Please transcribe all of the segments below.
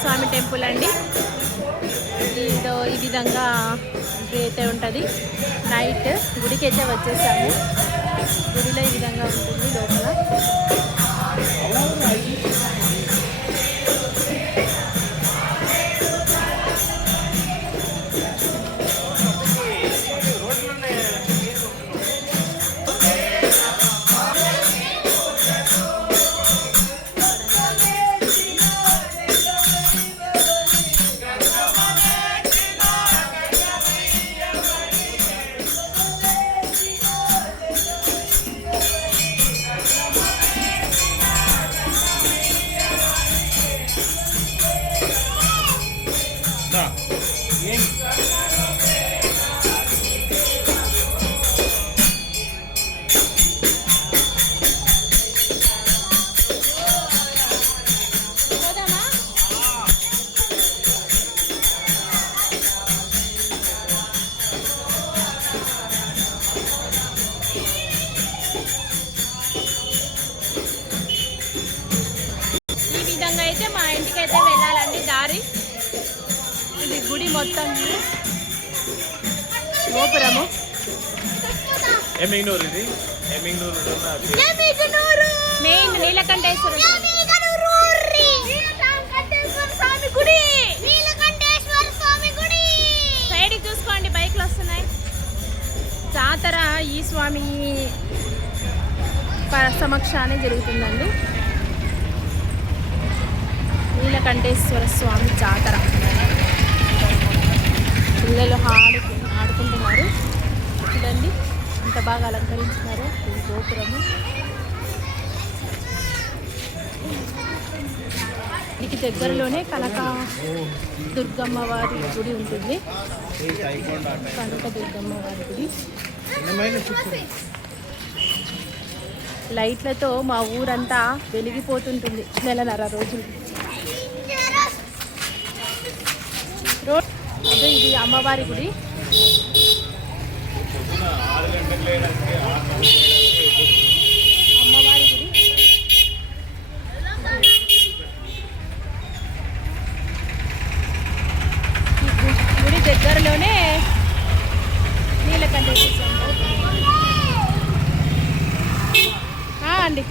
స్వామి temple అండి. ఇదో ఈ విధంగా అయితే ఉంటుంది. నైట్ గుడికి అయితే వచ్చేసాము. గుడిలో ఈ విధంగా ఉంటుంది లోపల. అయితే మా ఇంటికి అయితే వెళ్ళాలండి దారి. ఇది గుడి మొత్తం గోపురము. మెయిన్ నీలకంఠేశ్వర స్వామి గుడి. సైడ్కి చూసుకోండి, బైక్లు వస్తున్నాయి. జాతర ఈ స్వామి సమక్షానే జరుగుతుందండి. నీలకంఠేశ్వర స్వామి జాతర. పిల్లలు ఆడుకుంటున్నారు. చూడండి ఎంత బాగా అలంకరించినారు ఈ గోపురము. దీనికి దగ్గరలోనే కనక దుర్గమ్మ వారి గుడి ఉంటుంది. కనక దుర్గమ్మ వారి గుడి. లైట్లతో మా ఊరంతా వెలిగిపోతుంటుంది 1.5 రోజులు. అదే ఇది అమ్మవారి గుడి. అమ్మవారి గుడి. గుడి దగ్గరలోనే నీలకంఠేశ్వర అండి.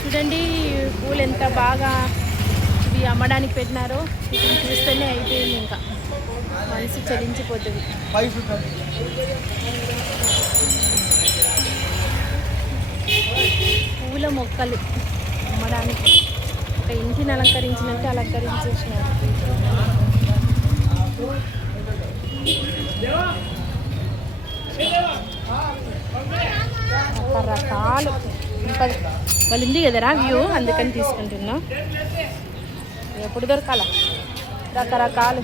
చూడండి పూలు ఎంత బాగా ఇవి అమ్మడానికి పెట్టినారో. ఇది చూస్తేనే అయిపోయింది, ఇంకా మనసు చలించిపోతుంది. పూల మొక్కలు అమ్మడానికి ఒక ఇంటిని అలంకరించినట్టు అలంకరించేసినారు. రకరకాలు వాళ్ళు ఉంది కదరా వ్యూ, అందుకని తీసుకుంటున్నా. ఎప్పుడు దొరకాల రకరకాలు.